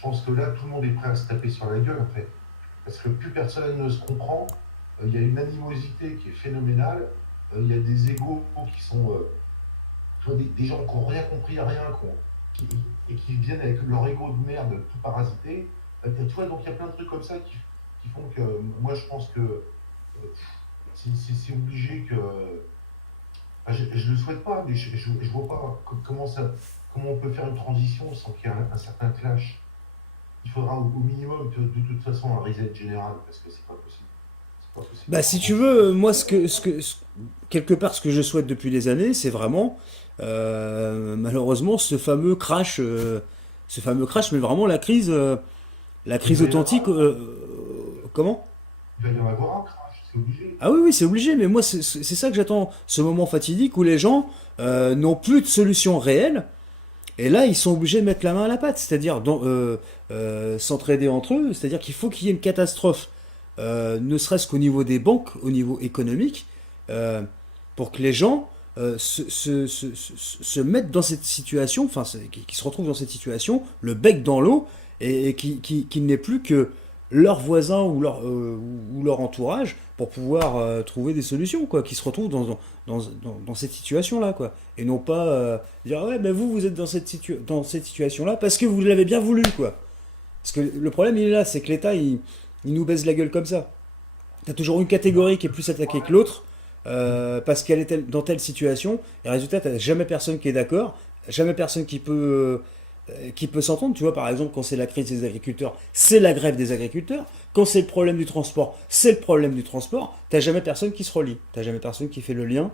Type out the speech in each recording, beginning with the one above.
je pense que là, tout le monde est prêt à se taper sur la gueule, en fait. Parce que plus personne ne se comprend. Il y a une animosité qui est phénoménale. Il y a des égos qui sont des gens qui n'ont rien compris à rien, qui, et qui viennent avec leur ego de merde tout parasité. Donc il y a plein de trucs comme ça qui font que moi je pense que c'est obligé que. Je le souhaite pas, mais je vois pas comment on peut faire une transition sans qu'il y ait un certain clash. Il faudra au minimum de toute façon un reset général parce que c'est pas possible. C'est pas possible Bah, d'avoir si tu continué veux, comme ça. moi, quelque part, ce que je souhaite depuis des années, c'est vraiment, malheureusement, ce fameux crash, mais vraiment la Il crise va y en avoir authentique. un crash. Comment? Il va y en avoir un crash, c'est obligé. Ah oui, oui, c'est obligé, mais moi, c'est ça que j'attends, ce moment fatidique où les gens n'ont plus de solution réelle, et là, ils sont obligés de mettre la main à la pâte, c'est-à-dire s'entraider entre eux, c'est-à-dire qu'il faut qu'il y ait une catastrophe, ne serait-ce qu'au niveau des banques, au niveau économique, euh, pour que les gens se mettent dans cette situation, enfin, qui se retrouvent dans cette situation, le bec dans l'eau, et qu'il n'ait plus que leurs voisins ou leur entourage pour pouvoir trouver des solutions, quoi, qui se retrouvent dans cette situation-là, quoi. Et non pas dire, ouais, ben vous êtes dans cette situation-là parce que vous l'avez bien voulu, quoi. Parce que le problème, il est là, c'est que l'État, il nous baise la gueule comme ça. T'as toujours une catégorie qui est plus attaquée que l'autre parce qu'elle est dans telle situation. Et résultat, t'as jamais personne qui est d'accord, jamais personne qui peut s'entendre. Tu vois, par exemple, quand c'est la crise des agriculteurs, c'est la grève des agriculteurs. Quand c'est le problème du transport, c'est le problème du transport. T'as jamais personne qui se relie. T'as jamais personne qui fait le lien.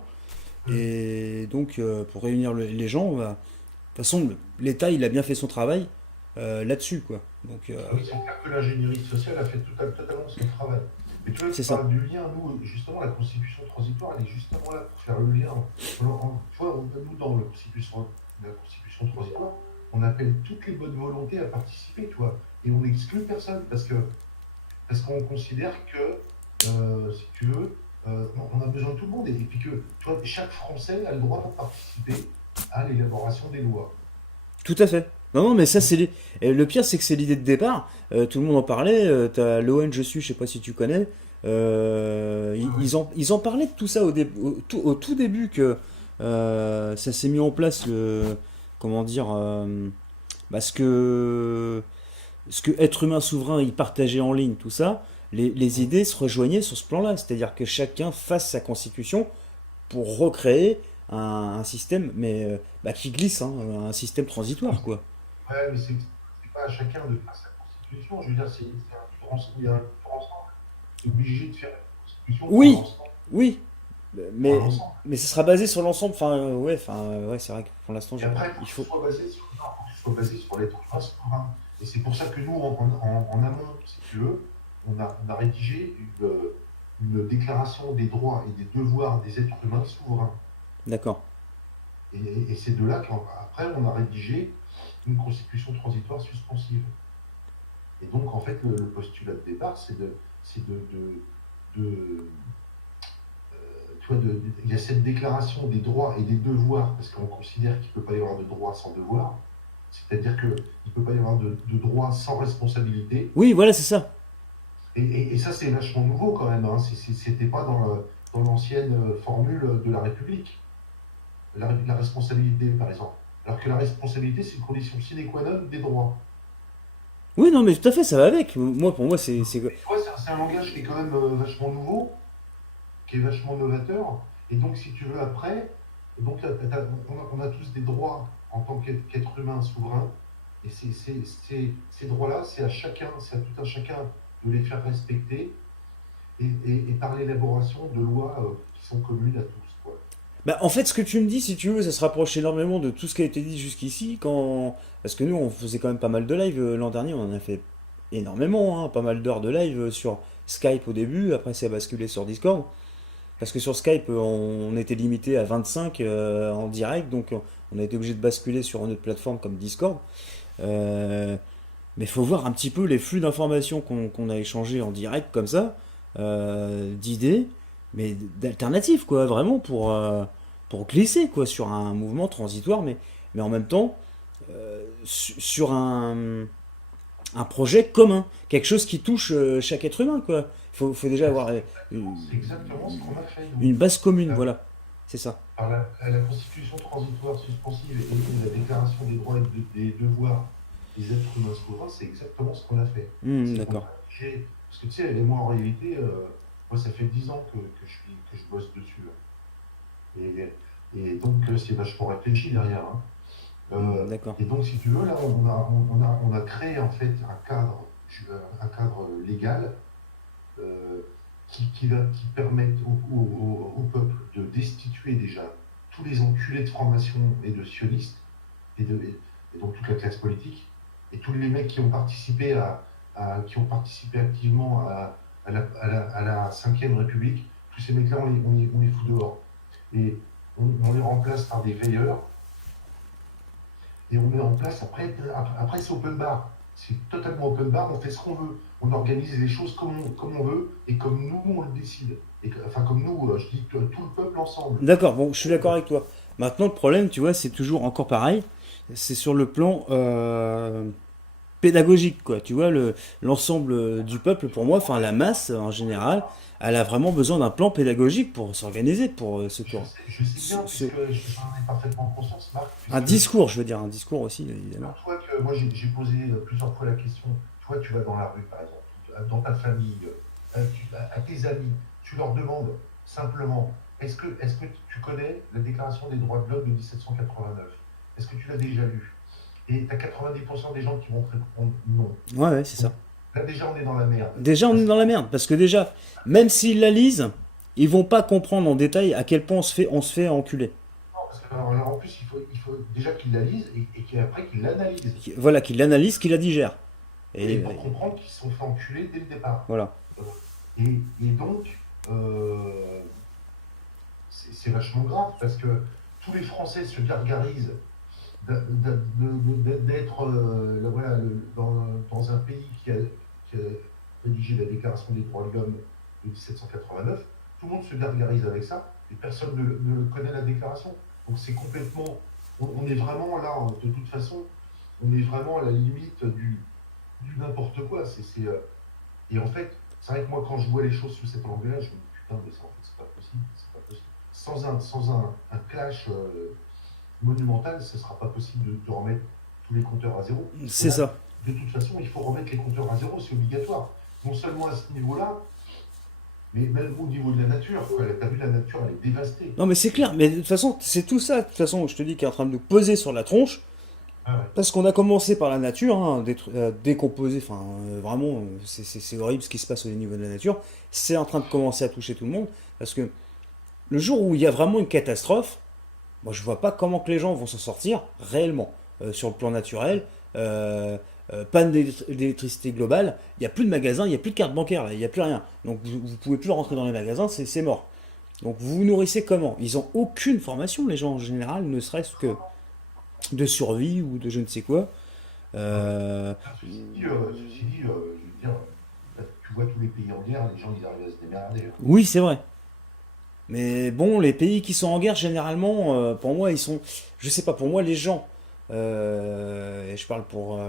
Hum. Et donc, pour réunir les gens, bah, de toute façon, l'État, il a bien fait son travail là-dessus, quoi. Donc, Ah oui, c'est clair que l'ingénierie sociale a fait totalement son travail. Mais tu vois, c'est tu ça. parles du lien, nous, justement, la constitution transitoire, elle est justement là pour faire le lien. Tu vois, nous, dans la constitution transitoire, on appelle toutes les bonnes volontés à participer, tu vois. Et on n'exclut personne parce qu'on considère que, si tu veux, on a besoin de tout le monde. Et puis que, tu vois, chaque Français a le droit de participer à l'élaboration des lois. Tout à fait. Non, non, mais ça, et le pire, c'est que c'est l'idée de départ. Tout le monde en parlait. T'as l'ON Je suis, je sais pas si tu connais. Oui, oui. Ils en parlaient de tout ça au tout début que ça s'est mis en place comment dire, bah, ce que être humain souverain, il partageait en ligne, tout ça. Les Hum. idées se rejoignaient sur ce plan-là, c'est-à-dire que chacun fasse sa constitution pour recréer un système, mais bah, qui glisse, hein, un système transitoire, quoi. Ouais, mais c'est pas à chacun de faire sa constitution. Je veux dire, c'est un vivre ensemble. Il y a un vivre ensemble. C'est obligé de faire une constitution pour Oui, l'ensemble. oui, Pour mais, l'ensemble. mais ce sera basé sur l'ensemble. Ouais, c'est vrai que pour l'instant, Et après, il faut. non, faut que ce soit basé sur l'être humain souverain. Et c'est pour ça que nous, en amont, si tu veux, on a rédigé une déclaration des droits et des devoirs des êtres humains souverains. D'accord. Et c'est de là qu'après, on a rédigé une constitution transitoire suspensive. Et donc, en fait, le postulat de départ, de, tu vois, il y a cette déclaration des droits et des devoirs, parce qu'on considère qu'il ne peut pas y avoir de droits sans devoir. C'est-à-dire qu'il ne peut pas y avoir de droits sans responsabilité. Oui, voilà, c'est ça. Et ça, c'est vachement nouveau quand même. Hein. C'était pas dans l'ancienne formule de la République. La responsabilité, par exemple. Alors que la responsabilité, c'est une condition sine qua non des droits. Oui, non, mais tout à fait, ça va avec. Moi, pour moi, Tu vois, c'est un langage qui est quand même vachement nouveau, qui est vachement novateur. Et donc, si tu veux, après, donc, on a tous des droits en tant qu'être humain souverain. Et ces droits-là, c'est à tout un chacun de les faire respecter et par l'élaboration de lois qui sont communes à tous. Quoi. Bah, en fait, ce que tu me dis, si tu veux, ça se rapproche énormément de tout ce qui a été dit jusqu'ici. Parce que nous, on faisait quand même pas mal de live l'an dernier. On en a fait énormément, hein, pas mal d'heures de live sur Skype au début. Après, c'est basculé sur Discord. Parce que sur Skype, on était limité à 25 en direct, donc on a été obligé de basculer sur une autre plateforme comme Discord. Euh, mais il faut voir un petit peu les flux d'informations qu'on a échangés en direct comme ça, d'idées, mais d'alternatives, quoi, vraiment pour glisser quoi, sur un mouvement transitoire, mais en même temps sur un projet commun, quelque chose qui touche chaque être humain, quoi. Faut déjà avoir C'est exactement ce qu'on a fait, nous. une base commune, Euh, voilà. C'est ça. Par la Constitution transitoire suspensive et la Déclaration des droits et des devoirs des êtres humains souverains, c'est exactement ce qu'on a fait. C'est qu'on D'accord. a fait. Parce que tu sais, et moi en réalité, moi ça fait 10 ans que je bosse dessus, hein. Et donc c'est vachement réfléchi derrière, hein. D'accord. Et donc si tu veux, là, on a créé en fait un cadre légal euh, qui permettent au peuple de destituer déjà tous les enculés de franc-maçon et de sionistes, et donc toute la classe politique, et tous les mecs qui ont participé qui ont participé activement à la 5e République, tous ces mecs-là, on les fout dehors. Et on les remplace par des veilleurs, et on met en place, après c'est open bar. C'est totalement open bar, on fait ce qu'on veut. On organise les choses comme on veut et comme nous on le décide. Enfin, comme nous, je dis tout le peuple ensemble. D'accord, bon, je suis d'accord avec toi. Maintenant, le problème, tu vois, c'est toujours encore pareil. C'est sur le plan pédagogique, quoi. Tu vois, l'ensemble du peuple, pour moi, enfin la masse en général, elle a vraiment besoin d'un plan pédagogique pour s'organiser, pour Je sais bien, puisque j'en ai parfaitement conscience, Marc, un puisque discours, je veux dire, un discours aussi, évidemment. figure-toi que moi j'ai posé plusieurs fois la question. Toi, tu vas dans la rue, par exemple, dans ta famille, à tes amis, tu leur demandes simplement est-ce que tu connais la Déclaration des droits de l'homme de 1789? Est-ce que tu l'as déjà lue? Et tu as 90% des gens qui vont te répondre non. Ouais, ouais, c'est Donc ça. là, déjà, on est dans la merde. Déjà, on est Parce que, dans la merde, parce que déjà, même s'ils la lisent, ils vont pas comprendre en détail à quel point on se fait enculer. non, parce que alors, là, en plus, il faut déjà qu'ils la lisent et qu'après qu'ils l'analysent. Voilà, qu'ils l'analysent, qu'ils la digèrent. Et Et pour comprendre qu'ils se sont fait enculer dès le départ. voilà. Euh, et donc, c'est vachement grave parce que tous les Français se gargarisent d'être voilà, dans un pays qui a rédigé la Déclaration des droits de l'homme de 1789. Tout le monde se gargarise avec ça et personne ne connaît la déclaration. Donc c'est complètement. On est vraiment là, de toute façon, on est vraiment à la limite du n'importe quoi. Et en fait, c'est vrai que moi, quand je vois les choses sous cet angle-là, je me dis putain, mais ça, en fait, c'est pas possible. C'est pas possible. Sans un clash monumental, ce ne sera pas possible de remettre tous les compteurs à zéro. Et C'est là, ça. de toute façon, il faut remettre les compteurs à zéro, c'est obligatoire. Non seulement à ce niveau-là, mais même au niveau de la nature. T'as vu, la nature, elle est dévastée. Non, mais c'est clair. Mais de toute façon, c'est tout ça, de toute façon, je te dis, qui est en train de nous peser sur la tronche. Ah ouais. Parce qu'on a commencé par la nature, hein, décomposer, enfin vraiment, c'est horrible ce qui se passe au niveau de la nature. C'est en train de commencer à toucher tout le monde. Parce que le jour où il y a vraiment une catastrophe, moi je vois pas comment que les gens vont s'en sortir réellement. Sur le plan naturel, panne d'électricité globale, il n'y a plus de magasins, il n'y a plus de carte bancaire, là, il n'y a plus rien. Donc vous pouvez plus rentrer dans les magasins, c'est mort. Donc vous vous nourrissez comment? Ils ont aucune formation, les gens en général, ne serait-ce que de survie ou de je ne sais quoi. Ah ouais. Euh, Ceci dit, je veux dire, tu vois tous les pays en guerre, les gens, ils arrivent à se démerder, hein. oui, c'est vrai. Mais bon, les pays qui sont en guerre, généralement, pour moi, ils sont. Je sais pas, pour moi, les gens, et je parle pour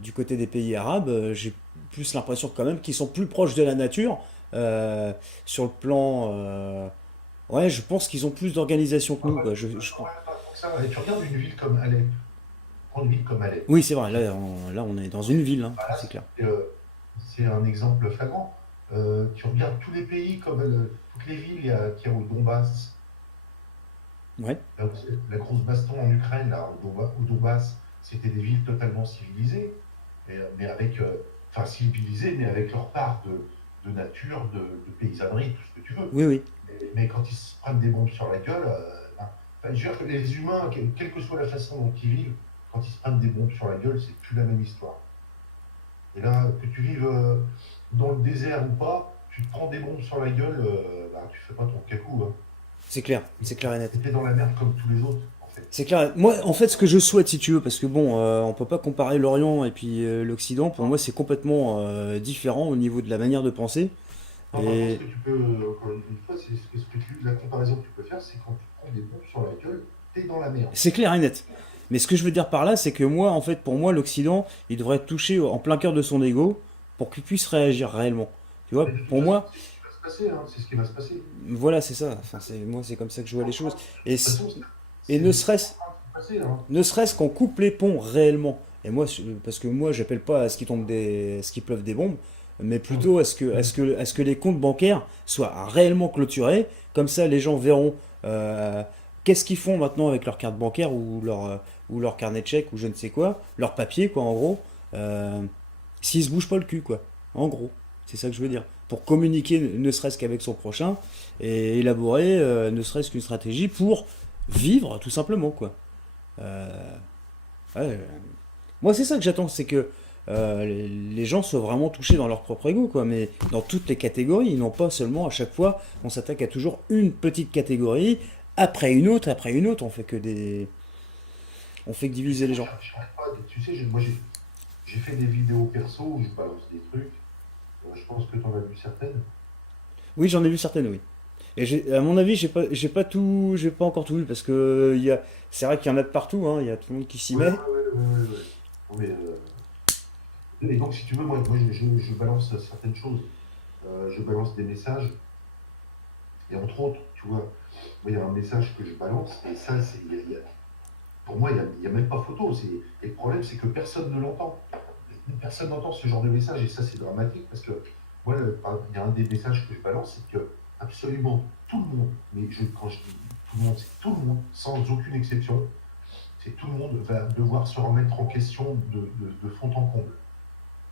du côté des pays arabes, j'ai plus l'impression quand même qu'ils sont plus proches de la nature. euh, sur le plan. Ouais, je pense qu'ils ont plus d'organisation que Ah nous, ouais, quoi. pas tant que ça. Et tu regardes une ville comme Alep, grande ville comme Alep. Oui, c'est vrai, là, on est dans une ville, hein, Voilà, c'est clair. c'est un exemple flagrant. Tu regardes tous les pays, comme toutes les villes qu'il y a au Donbass, Ouais, la grosse baston en Ukraine, là, au Donbass, c'était des villes totalement civilisées, mais avec, enfin civilisées, mais avec leur part de nature, de paysannerie, tout ce que tu veux. oui, oui. Mais quand ils se prennent des bombes sur la gueule, ben, enfin, je veux dire que les humains, quelle que soit la façon dont ils vivent, quand ils se prennent des bombes sur la gueule, c'est plus la même histoire. Et là, que tu vives dans le désert ou pas, tu te prends des bombes sur la gueule, bah, tu fais pas ton cacou, hein. C'est clair et net. Et t'es dans la merde comme tous les autres, en fait. C'est clair. Moi, en fait, ce que je souhaite, si tu veux, parce que bon, on peut pas comparer l'Orient et puis l'Occident. Pour moi, c'est complètement différent au niveau de la manière de penser. Non, par contre, ce Et que tu peux, encore une fois, c'est la comparaison que tu peux faire, c'est quand tu te prends des bombes sur la gueule, t'es dans la merde. c'est clair et net. Mais ce que je veux dire par là, c'est que moi, en fait, pour moi, l'Occident, il devrait être touché en plein cœur de son ego pour qu'il puisse réagir réellement. Tu Mais vois, de toute pour façon, moi, c'est ce qui va se passer, hein, c'est ce qui va se passer. De voilà, c'est ça. Enfin, moi, c'est comme ça que je vois les choses. Et, toute façon, et c'est déjà en train de se passer, hein. ne serait-ce qu'on coupe les ponts réellement. Et moi, parce que moi, j'appelle pas à ce qu'il à ce qu'il pleuve des bombes, mais plutôt à ce que les comptes bancaires soient réellement clôturés. Comme ça, les gens verront qu'est-ce qu'ils font maintenant avec leur carte bancaire ou leur carnet de chèques ou je ne sais quoi, leur papier, quoi, en gros. Euh, S'ils se bougent pas le cul, quoi. En gros, c'est ça que je veux dire. Pour communiquer, ne serait-ce qu'avec son prochain, et élaborer, ne serait-ce qu'une stratégie pour vivre, tout simplement, quoi. Euh, ouais, moi, c'est ça que j'attends, c'est que les gens soient vraiment touchés dans leur propre ego, quoi. Mais dans toutes les catégories, ils n'ont pas seulement à chaque fois, on s'attaque à toujours une petite catégorie, après une autre, après une autre. On fait que Tu diviser sais, les moi, gens. j'arrête pas. Tu sais, moi, j'ai fait des vidéos perso où je balance des trucs. Je pense que tu en as vu certaines. Oui, j'en ai vu certaines, oui. Et à mon avis, j'ai pas encore tout vu parce que c'est vrai qu'il y en a de partout, hein. Il y a tout le monde qui s'y Ouais, ouais, met. ouais, ouais, ouais, ouais. Non, mais, et donc, si tu veux, moi je balance certaines choses. Je balance des messages. Et entre autres, tu vois, moi, il y a un message que je balance. Et ça, pour moi, il n'y a même pas photo. Et le problème, c'est que personne ne l'entend. Personne n'entend ce genre de message. Et ça, c'est dramatique parce que moi, il y a un des messages que je balance, c'est que absolument tout le monde, mais quand je dis tout le monde, c'est tout le monde, sans aucune exception, c'est tout le monde va devoir se remettre en question de fond en comble.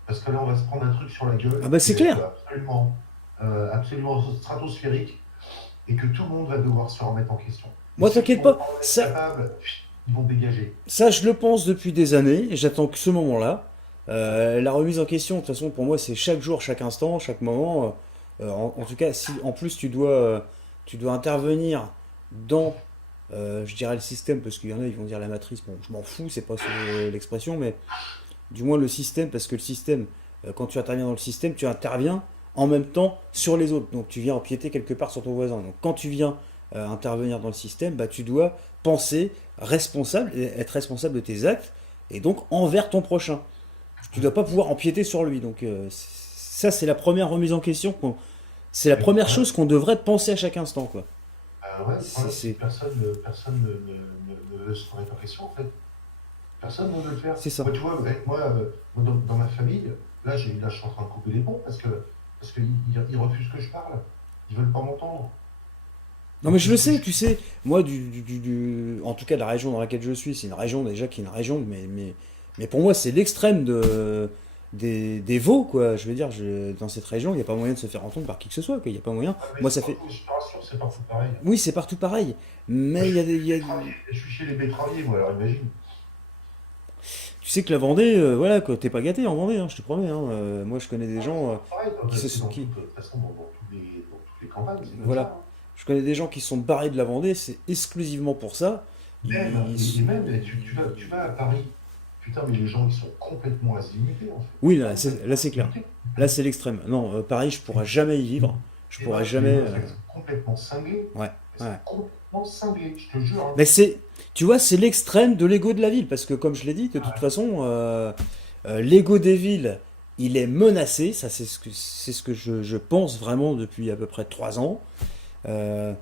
Parce que là, on va se prendre un truc sur la Ah gueule bah qui c'est va être clair. absolument stratosphérique et que tout le monde va devoir se remettre en question. Et Moi, ceux qui t'inquiète vont pas, pas en être capables, ils vont dégager. ça je le pense depuis des années. Et j'attends que ce moment-là. La remise en question, de toute façon, pour moi, c'est chaque jour, chaque instant, chaque moment. En tout cas, si en plus tu dois intervenir dans, je dirais le système, parce qu'il y en a, ils vont dire la matrice. Bon, je m'en fous, c'est pas l'expression, mais du moins le système, parce que le système, quand tu interviens dans le système, tu interviens en même temps sur les autres. Donc tu viens empiéter quelque part sur ton voisin. Donc quand tu viens intervenir dans le système, bah, tu dois penser responsable, être responsable de tes actes, et donc envers ton prochain. Tu ne dois pas pouvoir empiéter sur lui. Donc ça, c'est la première remise en question. C'est la Mais le première problème, chose qu'on devrait penser à chaque instant, quoi. ouais, le C'est, problème, c'est c'est, que personne ne veut se remettre en question, en fait. Personne ne veut le faire. c'est ça. Moi, tu vois, avec moi, dans ma famille, là, je suis en train de couper les ponts parce qu'ils ils refusent que je parle. Ils veulent pas m'entendre. Non Ils mais je le refusent que sais, je... tu sais, moi, en tout cas la région dans laquelle je suis, c'est une région déjà qui est une région, mais pour moi c'est l'extrême des veaux, quoi. Je veux dire, dans cette région, il n'y a pas moyen de se faire entendre par qui que ce soit, quoi. Il n'y a pas moyen. Ah, mais Moi, c'est ça fait... partout, je te rassure, c'est partout pareil. Oui, c'est partout pareil, Moi, mais je il y suis a des... chez les betteraviers, je suis chez les betteraviers, moi, alors imagine. Tu sais que la Vendée, voilà, quoi, t'es pas gâté en Vendée, hein, je te promets. Hein. Moi, je connais des Ah, mais c'est gens partout pareil, qui se... c'est dans Qui, toute, de toute façon, dans toutes les campagnes, c'est comme voilà. ça, hein. Je connais des gens qui sont barrés de la Vendée, c'est exclusivement pour ça. Et même, tu vas à Paris, putain, mais les gens, ils sont complètement azimutés, en fait. Oui, là, Complètement c'est clair. azimutés. Là, c'est l'extrême. Non, Paris, je pourrais jamais y vivre. Je pourrais Les jamais. meufs, elles sont complètement cinglées. Ouais, Elles sont ouais. complètement cinglées, je te jure, hein. Mais tu vois, c'est l'extrême de l'ego de la ville. Parce que, comme je l'ai dit, de toute façon, l'ego des villes, il est menacé. Ça, c'est ce que je pense vraiment depuis à peu près 3 ans. Euh,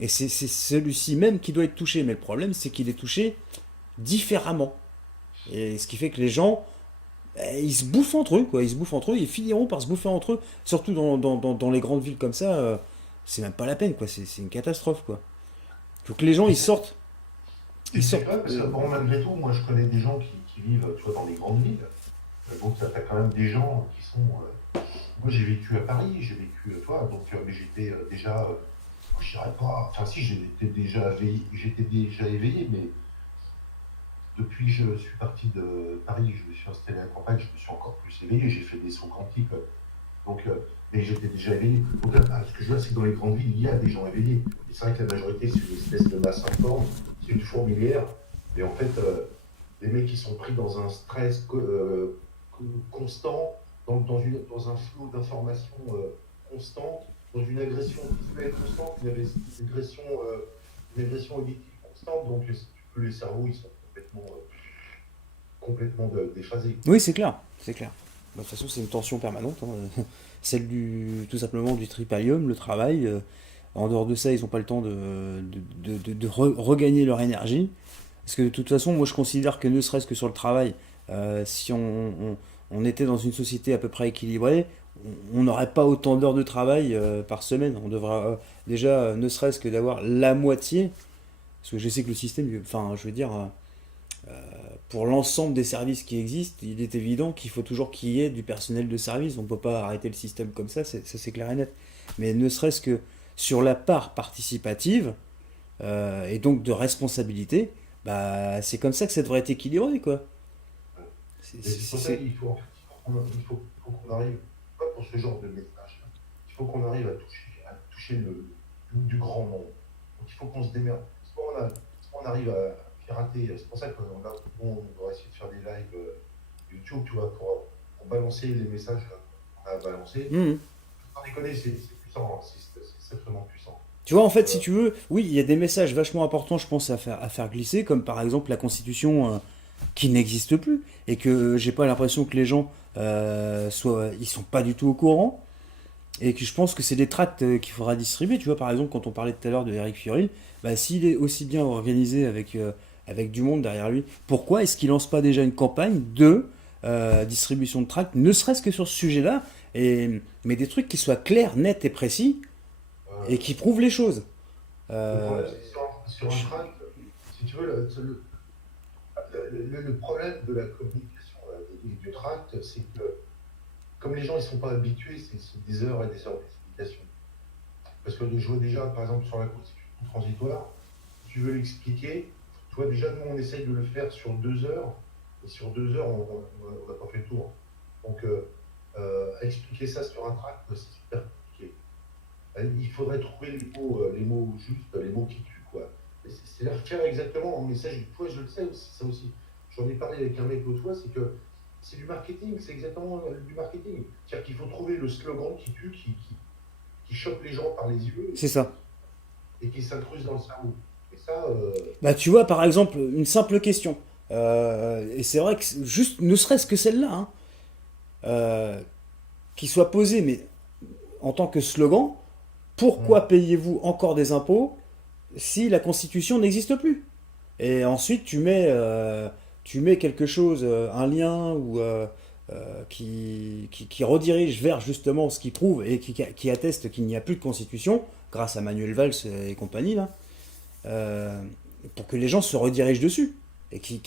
et c'est celui-ci même qui doit être touché. Mais le problème, c'est qu'il est touché différemment. Et ce qui fait que les gens, ils se bouffent entre eux, quoi. Ils se bouffent entre eux, ils finiront par se bouffer entre eux. Surtout dans les grandes villes comme ça, c'est même pas la peine, quoi. C'est une catastrophe, quoi. Faut que les gens, Et ils c'est sortent. et Ils c'est sortent. vrai, parce que bon, malgré tout, moi je connais des gens qui vivent, tu vois, dans les grandes villes. Donc tu as quand même des gens qui sont. Moi j'ai vécu à Paris, j'ai vécu, toi, donc mais j'étais déjà. Je dirais pas. Enfin si, j'étais déjà éveillé, mais depuis que je suis parti de Paris, je me suis installé à la campagne, je me suis encore plus éveillé, j'ai fait des sauts quantiques. Donc, mais j'étais déjà éveillé. Donc, ce que je vois, c'est que dans les grandes villes, il y a des gens éveillés. Et c'est vrai que la majorité, c'est une espèce de masse informe, c'est une fourmilière. Et en fait, les mecs qui sont pris dans un stress constant, dans un flot d'informations constante, dans une agression visuelle constante, une agression auditive constante. Donc, les cerveaux, ils sont complètement complètement déphasé. Oui, c'est clair, c'est clair. Bah, de toute façon, c'est une tension permanente, hein. Celle tout simplement du tripalium, le travail. En dehors de ça, ils n'ont pas le temps de regagner leur énergie. Parce que de toute façon, moi je considère que ne serait-ce que sur le travail, si on était dans une société à peu près équilibrée, on n'aurait pas autant d'heures de travail par semaine. On devrait déjà, ne serait-ce que d'avoir la moitié, parce que je sais que le système, enfin je veux dire, pour l'ensemble des services qui existent, il est évident qu'il faut toujours qu'il y ait du personnel de service. On ne peut pas arrêter le système comme ça c'est clair et net. Mais ne serait-ce que sur la part participative, et donc de responsabilité, bah, c'est comme ça que ça devrait être équilibré, quoi. Et c'est pour ça qu'il faut, en fait, il faut qu'on arrive, pas pour ce genre de message, il faut qu'on arrive à toucher du grand monde. Donc il faut qu'on se démerde. Soit on arrive à pirater, c'est pour ça qu'on va essayer de faire des lives YouTube, tu vois, pour balancer les messages qu'on a à balancer. Mhm. Sans déconner, c'est puissant, hein, c'est sacrément puissant. Tu vois, en fait, si Euh, tu veux, oui, il y a des messages vachement importants, je pense, à faire glisser, comme par exemple la Constitution qui n'existe plus, et que j'ai pas l'impression que les gens ils sont pas du tout au courant, et que je pense que c'est des tracts qu'il faudra distribuer. Tu vois, par exemple, quand on parlait tout à l'heure de Eric Fioril, bah, s'il est aussi bien organisé avec du monde derrière lui, pourquoi est-ce qu'il lance pas déjà une campagne de distribution de tracts, ne serait-ce que sur ce sujet-là, mais des trucs qui soient clairs, nets et précis, et qui prouvent les choses. le Euh, problème, c'est que sur un tract, si tu veux, le problème de la communication et du tract, c'est que comme les gens ne sont pas habitués, c'est des heures et des heures d'explication. Parce que de jouer déjà, par exemple, sur la constitution transitoire, si tu veux l'expliquer, tu vois, déjà, nous, on essaye de le faire sur 2 heures, et sur 2 heures, on n'a pas fait le tour. Donc, expliquer ça sur un tract, c'est super compliqué. Il faudrait trouver les mots justes, les mots qui tuent, quoi. C'est-à-dire faire exactement un message. Toi, je le sais aussi, ça aussi. J'en ai parlé avec un mec l'autre fois, c'est que c'est du marketing, c'est exactement du marketing. C'est-à-dire qu'il faut trouver le slogan qui tue, qui chope les gens par les yeux c'est ça. et qui s'incruste dans le cerveau. Et ça, Bah, tu vois, par exemple, une simple question. Et c'est vrai que juste, ne serait-ce que celle-là, hein, euh, qui soit posée, mais en tant que slogan, hum, pourquoi payez-vous encore des impôts si la Constitution n'existe plus? Et ensuite, tu mets quelque chose, un lien qui redirige vers justement ce qui prouve et qui atteste qu'il n'y a plus de Constitution, grâce à Manuel Valls et compagnie, là, euh, pour que les gens se redirigent dessus et qui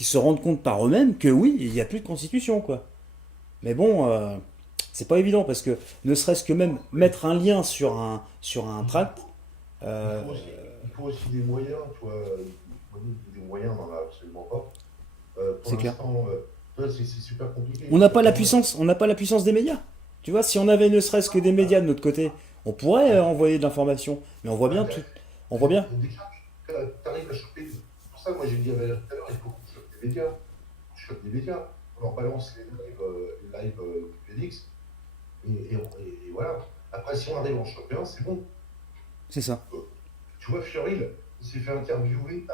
se rendent compte par eux-mêmes que oui, il n'y a plus de Constitution, quoi. Mais bon, c'est pas évident parce que ne serait-ce que même mettre un lien sur un il, tract, il euh, faut aussi, il faut aussi des moyens, tu vois. Des moyens, on n'en a absolument pas. Pour c'est clair. l'instant, tu vois, c'est super compliqué. On n'a pas la Quand puissance, on n'a pas la puissance des médias. Tu vois, si on avait ne serait-ce que des médias de notre côté, on pourrait envoyer de l'information. Mais on voit bien tout. On voit bien. déjà, tu arrives à choper. C'est pour ça, moi, j'ai dit à Valérie tout à l'heure, il faut qu'on chope des médias. On chope des médias. On leur balance les lives du Félix. Et voilà. Après, si on arrive à en choper un, c'est bon. C'est ça. Euh, Tu vois, Fioril, il s'est fait interviewer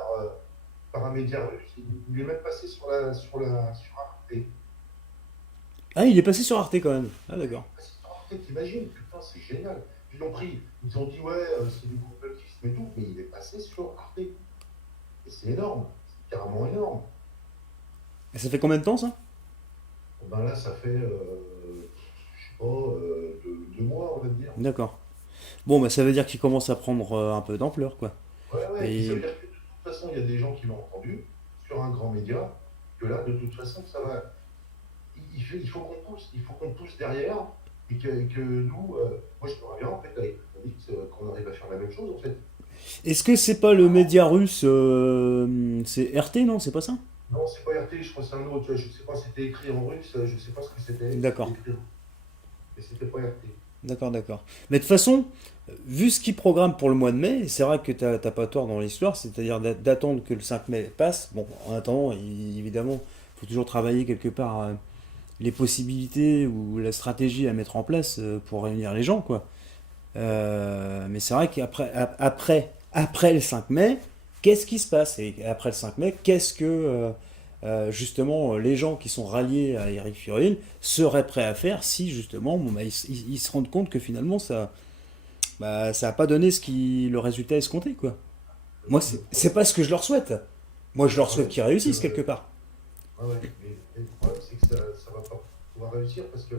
par un média russe. Il est même passé sur Arte. Ah, il est passé sur Arte quand même. Ah, d'accord. Passé sur Arte, t'imagines, putain, c'est génial. Ils l'ont pris, ils ont dit, ouais, c'est du complotisme et tout, mais il est passé sur Arte. Et c'est énorme, c'est carrément énorme. Et ça fait combien de temps ça? Ben là, ça fait, je sais pas, 2 mois, on va dire. D'accord. Bon, bah ça veut dire qu'il commence à prendre un peu d'ampleur, quoi. Ouais, ouais, et puis ça veut Et dire que de toute façon, il y a des gens qui l'ont entendu sur un grand média, que là, de toute façon, ça va. Il faut qu'on pousse derrière et que nous, moi je me bien en fait avec Netflix, qu'on arrive à faire la même chose en fait. est-ce que c'est pas le média russe, c'est RT, non? C'est pas ça? Non, c'est pas RT, je crois que c'est un autre, tu vois, je sais pas, c'était écrit en russe, je sais pas ce que c'était D'accord. écrit, mais c'était pas RT. D'accord, d'accord. Mais de toute façon, vu ce qu'ils programment pour le mois de mai, c'est vrai que t'as pas tort dans l'histoire, c'est-à-dire d'attendre que le 5 mai passe. Bon, en attendant, évidemment, il faut toujours travailler quelque part les possibilités ou la stratégie à mettre en place pour réunir les gens, quoi. Mais c'est vrai qu'après après le 5 mai, qu'est-ce qui se passe? Et après le 5 mai, qu'est-ce que justement les gens qui sont ralliés à Eric Fiorin seraient prêts à faire si justement bon, bah, ils se rendent compte que finalement ça a pas donné le résultat escompté, quoi. Moi, Le c'est problème, pas ce que je leur souhaite. Moi, je le leur souhaite problème, qu'ils c'est que, réussissent quelque part. ouais, mais le problème, c'est que ça va pas pouvoir réussir parce que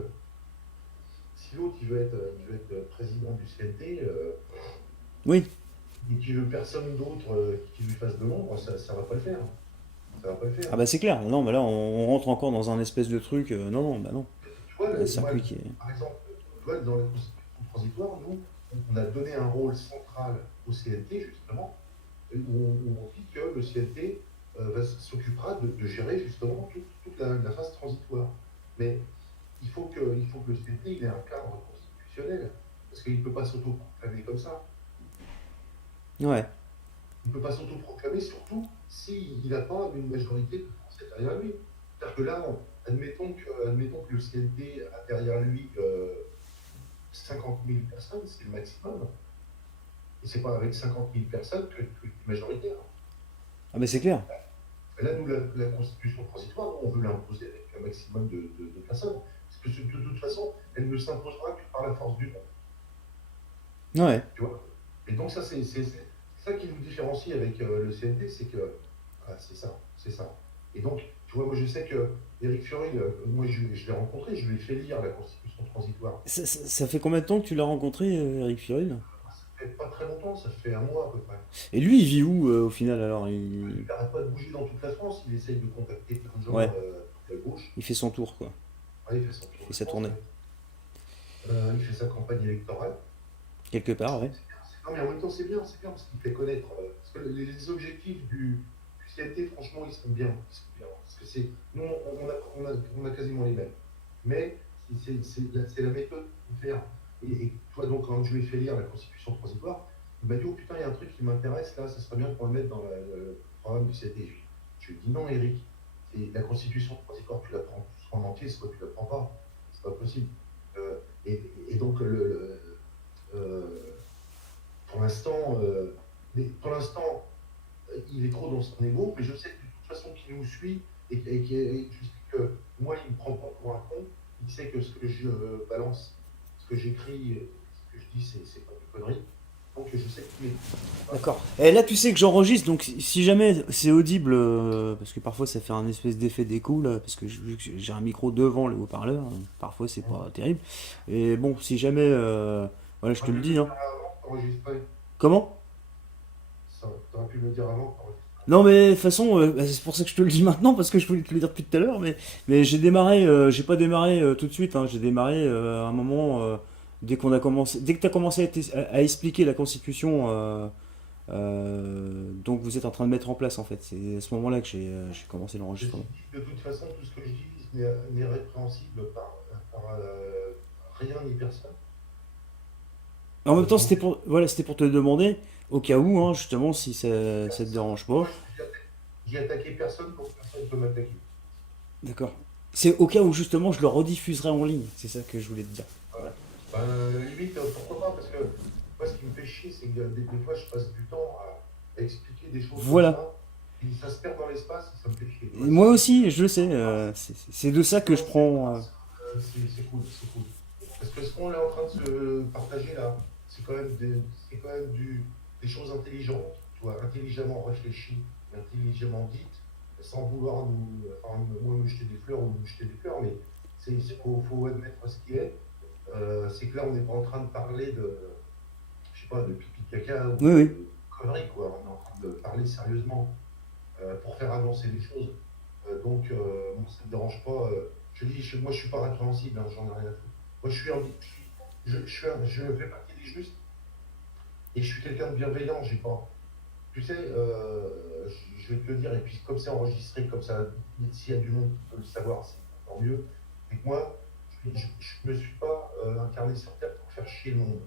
si l'autre il veut être président du CNT Oui. et qu'il veut personne d'autre qui lui fasse de l'ombre, ça va pas le faire. Ça va pas le faire. Ah bah c'est clair. Non, mais là, on rentre encore dans un espèce de truc. Non, non, bah non. Tu vois, Un moi, circuit qui est. par exemple, tu vois, dans la constitution transitoire, nous, on a donné un rôle central au CNT, justement, où on dit que le CNT s'occupera de gérer justement toute la phase transitoire. Mais il faut que le CNT il ait un cadre constitutionnel, parce qu'il ne peut pas s'autoproclamer comme ça. Ouais. Il ne peut pas s'autoproclamer, surtout s'il n'a pas une majorité de Français derrière lui. C'est-à-dire que là, admettons que le CNT a derrière lui 50 000 personnes, c'est le maximum. Et c'est pas avec 50 000 personnes que tu es majoritaire. Ah bah c'est clair. Là, nous, la constitution transitoire, on veut l'imposer avec un maximum de personnes. Parce que de toute façon, elle ne s'imposera que par la force du nombre. Ouais. Tu vois. Et donc, ça, c'est ça qui nous différencie avec le CNT, c'est que c'est ça, c'est ça. Et donc, tu vois, moi, je sais que Éric Fiory, moi, je l'ai rencontré, je lui ai fait lire la constitution transitoire. Ça fait combien de temps que tu l'as rencontré, Eric Fiorin? Ça fait pas très longtemps, ça fait un mois à peu près. Et lui, il vit où au final alors Il n'arrête pas de bouger dans toute la France, il essaye de contacter plein de gens Ouais, à gauche. il fait son tour, quoi. Ouais, il fait son Il tour fait de sa France, tournée. ouais. Il fait sa campagne électorale. Quelque part, ouais. Non, mais en même temps, c'est bien parce qu'il fait connaître. Parce que les objectifs du CNT, franchement, ils sont bien. Ils sont bien. Parce que nous, on a quasiment les mêmes. Mais c'est la méthode qu'il faut faire. Et toi, donc, quand je lui ai fait lire la constitution transitoire, il m'a dit: oh putain, il y a un truc qui m'intéresse là, ça serait bien qu'on le mette dans le programme du CNT. Je lui ai dit: non, Eric, la constitution transitoire, tu la prends soit en entier, soit tu la prends pas. C'est pas possible. Et donc, euh, pour l'instant, il est trop dans son ego, mais je sais que de toute façon qu'il nous suit et je sais que moi, il ne me prend pas pour un con. Il sait que ce que je balance, ce que j'écris, ce que je dis, c'est pas de conneries. Donc je sais qu'il est. Voilà. D'accord. Et là, tu sais que j'enregistre, donc si jamais c'est audible, parce que parfois ça fait un espèce d'effet d'écho, là, parce que vu que j'ai un micro devant le haut-parleur, parfois c'est pas terrible. Et bon, si jamais, voilà, je te T'aurais le pu me dis, le hein. dire avant d'enregistrer. Comment? T'aurais pu me le dire avant d'enregistrer. Non, mais de toute façon, bah, c'est pour ça que je te le dis maintenant, parce que je voulais te le dire depuis tout à l'heure, mais j'ai démarré, j'ai pas démarré tout de suite, hein, j'ai démarré à un moment, dès que tu as commencé à expliquer la Constitution, donc vous êtes en train de mettre en place, en fait. C'est à ce moment-là que j'ai commencé Ceci l'enregistrement. dit, de toute façon, tout ce que je dis n'est répréhensible par rien ni personne. En même temps, Donc, voilà, c'était pour te demander, au cas où, hein, justement, si ça te dérange pas. moi, j'ai attaqué personne pour que personne ne peut m'attaquer. D'accord. C'est au cas où, justement, je le rediffuserai en ligne. C'est ça que je voulais te dire. Voilà. Voilà. Limite, pourquoi pas, parce que moi, ce qui me fait chier, c'est que des fois, je passe du temps à expliquer des choses comme Voilà. ça, et ça se perd dans l'espace, et ça me fait chier. Tu Et vois, moi si aussi, je le sais. C'est de ça si que on je se fait prends. pas, c'est cool, c'est cool. Parce que ce qu'on est en train de se partager là, c'est quand même des choses intelligentes, tu vois, intelligemment réfléchies, intelligemment dites, sans vouloir enfin, moi, me jeter des fleurs ou me jeter des fleurs, mais faut admettre ce qui est. C'est que là, on n'est pas en train de parler je sais pas, de pipi caca ou Oui, oui. de conneries, quoi. On est en train de parler sérieusement pour faire avancer les choses. Donc, moi, ça ne me dérange pas. Je dis, moi, je suis pas répréhensible, hein, j'en ai rien à foutre. Moi, je fais partie des justes et je suis quelqu'un de bienveillant. J'ai pas, tu sais, je vais te le dire, et puis comme c'est enregistré, comme ça, s'il y a du monde qui peut le savoir, c'est encore mieux. Et que moi, je ne me suis pas incarné sur Terre pour faire chier le monde,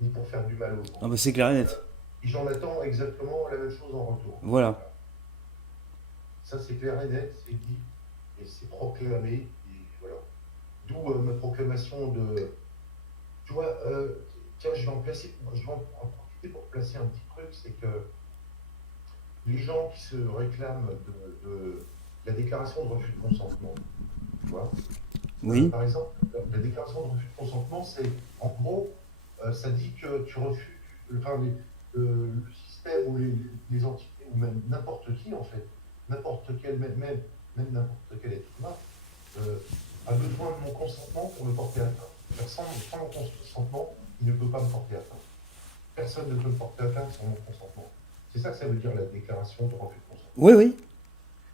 ni pour faire du mal aux Ah gens. bah c'est clair et net. Et j'en attends exactement la même chose en retour. Voilà. Voilà. Ça, c'est clair et net, c'est dit, et c'est proclamé, et voilà. D'où ma proclamation de. Tu vois, tiens, je vais en profiter pour placer un petit truc, c'est que les gens qui se réclament de la déclaration de refus de consentement, tu vois. Oui. Par exemple, la déclaration de refus de consentement, c'est en gros, ça dit que tu refuses, enfin, le système ou les entités, ou même n'importe qui en fait, n'importe quel, même n'importe quel être humain, euh, a besoin de mon consentement pour me porter atteinte. Sans mon consentement, il ne peut pas me porter atteinte. Personne ne peut me porter atteinte sans mon consentement. C'est ça que ça veut dire la déclaration de refus de consentement. Oui, oui.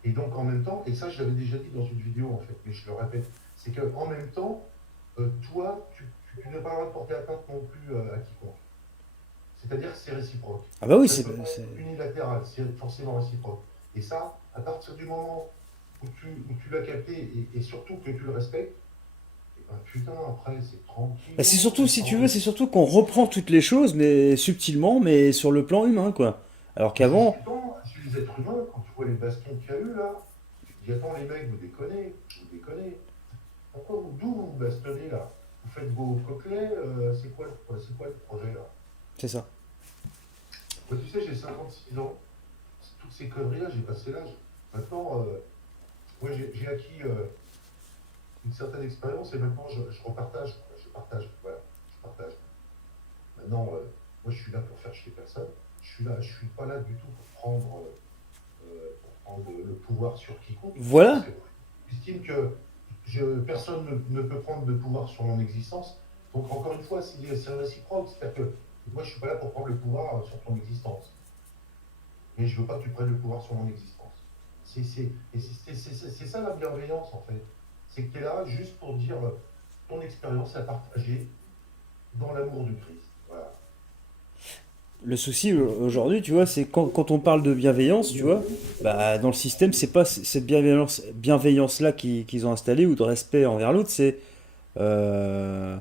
Et donc en même temps, et ça je l'avais déjà dit dans une vidéo en fait, mais je le répète, c'est qu'en même temps, toi, tu n'as pas le droit de porter atteinte non plus à quiconque. C'est-à-dire que c'est réciproque. Ah bah oui, Ça ne peut pas c'est- être unilatéral, c'est forcément réciproque. Et ça, à partir du moment où tu l'as capté et surtout que tu le respectes, et ben putain, après c'est bah, c'est tranquillo, surtout, les si tu parents. veux, c'est surtout qu'on reprend toutes les choses, mais subtilement, mais sur le plan humain, quoi. Alors Mais c'est ce qui qu'avant, est bon, chez les êtres humains, quand tu vois les bastons qu'il y a eu là, tu te dis attends les mecs, vous déconnez. Pourquoi d'où vous vous bastonnez là? Vous faites vos coquelets, c'est quoi le projet là? c'est ça. Moi tu sais, j'ai 56 ans, toutes ces conneries là, j'ai passé l'âge. Maintenant, moi j'ai acquis une certaine expérience et maintenant je repartage, je partage, voilà, je partage. Maintenant, moi je suis là pour faire chier personne. Je suis pas là du tout pour prendre le pouvoir sur quiconque, parce Voilà. que j'estime que personne ne peut prendre le pouvoir sur mon existence. Donc encore une fois, c'est réciproque, c'est-à-dire que moi je suis pas là pour prendre le pouvoir sur ton existence, mais je veux pas que tu prennes le pouvoir sur mon existence. C'est ça la bienveillance en fait. C'est que tu es là juste pour dire ton expérience à partager dans l'amour du Christ. Voilà. Le souci aujourd'hui, tu vois, c'est quand on parle de bienveillance, tu vois, bah, dans le système, c'est pas cette bienveillance-là qu'ils ont installée ou de respect envers l'autre, euh,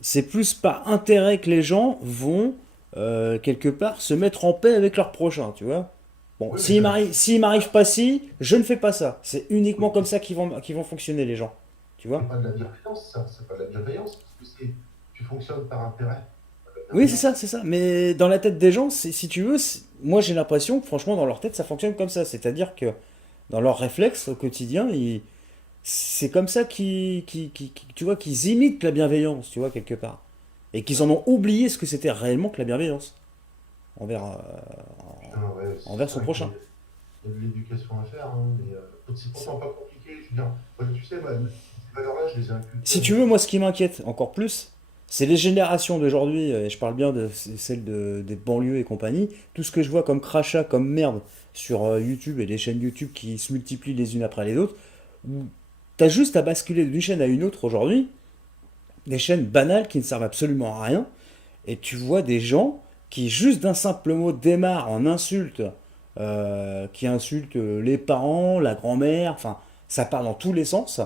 c'est plus par intérêt que les gens vont, quelque part, se mettre en paix avec leur prochain, tu vois. Bon, Oui, mais ça, s'il m'arrive pas ci, je ne fais pas ça. C'est uniquement oui, comme ça qu'ils vont fonctionner, les gens. Tu c'est vois. pas de la bienveillance, ça. C'est pas de la bienveillance, parce que tu fonctionnes par intérêt. C'est pas de la Oui, bienveillance. c'est ça. Mais dans la tête des gens, si tu veux, moi j'ai l'impression que franchement, dans leur tête, ça fonctionne comme ça. C'est-à-dire que dans leurs réflexes au quotidien, c'est comme ça tu vois, qu'ils imitent la bienveillance, tu vois, quelque part. Et qu'ils en ont oublié ce que c'était réellement que la bienveillance envers, Putain, ouais, envers c'est son vrai qu'il prochain. y a de l'éducation à faire, hein, mais c'est pourtant pas compliqué. Je veux dire, moi, tu sais, ces valeurs-là, je les ai inculquées Si à tu mes veux, moi, filles. ce qui m'inquiète encore plus, c'est les générations d'aujourd'hui, et je parle bien de celles des banlieues et compagnie, tout ce que je vois comme crachat, comme merde sur YouTube et les chaînes YouTube qui se multiplient les unes après les autres, où t'as juste à basculer d'une chaîne à une autre aujourd'hui, des chaînes banales qui ne servent absolument à rien, et tu vois des gens qui, juste d'un simple mot, démarrent en insultes, qui insultent les parents, la grand-mère, enfin, ça part dans tous les sens.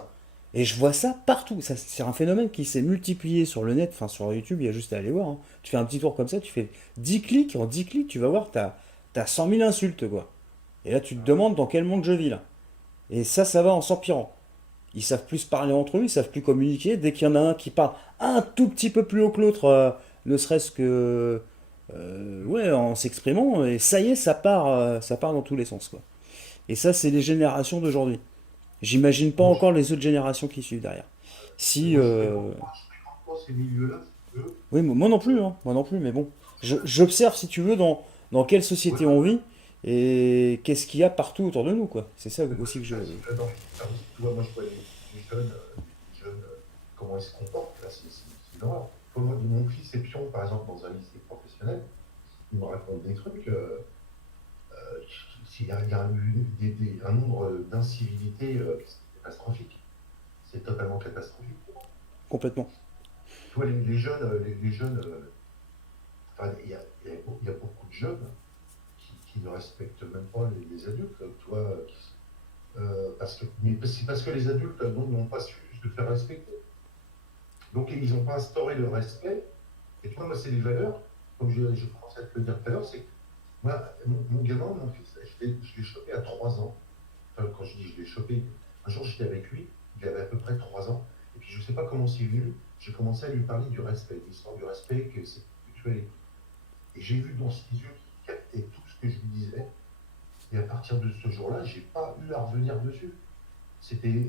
Et je vois ça partout. C'est un phénomène qui s'est multiplié sur le net, enfin sur YouTube, il y a juste à aller voir, hein. Tu fais un petit tour comme ça, tu fais 10 clics, en 10 clics, tu vas voir, t'as 100 000 insultes, quoi. Et là, tu te demandes dans quel monde je vis, là. Et ça va en s'empirant. Ils savent plus parler entre eux, ils savent plus communiquer. Dès qu'il y en a un qui parle un tout petit peu plus haut que l'autre, ne serait-ce que ouais, en s'exprimant, et ça y est, ça part dans tous les sens, quoi. Et ça, c'est les générations d'aujourd'hui. J'imagine pas Moi, encore les autres générations qui suivent derrière. Si, je fréquente pas ces milieux-là, si tu veux. oui, moi non plus, hein, moi non plus, mais bon, j'observe, si tu veux, dans quelle Ouais, société on vit et qu'est-ce qu'il y a partout autour de nous, quoi. C'est ça mais moi, aussi que c'est je. ça, c'est que là, dans les services, tu vois, moi, je vois les jeunes, comment ils se comportent, là, c'est une horreur. Tu vois, moi, mon fils est pion, par exemple, dans un lycée professionnel, il me raconte des trucs, il y a eu un nombre d'incivilités catastrophiques. C'est totalement catastrophique. Complètement. Tu vois, les jeunes enfin, il y a beaucoup de jeunes qui ne respectent même pas les adultes, tu vois, c'est parce que les adultes n'ont pas su se faire respecter. Donc ils n'ont pas instauré le respect. Et tu vois, moi, c'est les valeurs, comme je commençais à te le dire tout à l'heure, c'est que moi, mon gamin, mon fils, je l'ai chopé à 3 ans. Enfin, quand je dis je l'ai chopé, un jour j'étais avec lui, il avait à peu près 3 ans, et puis je ne sais pas comment c'est venu, j'ai commencé à lui parler du respect, de l'histoire du respect, que c'est mutuel et tout. Et j'ai vu dans ses yeux qu'il captait tout ce que je lui disais, Et à partir de ce jour-là, j'ai pas eu à revenir dessus. C'était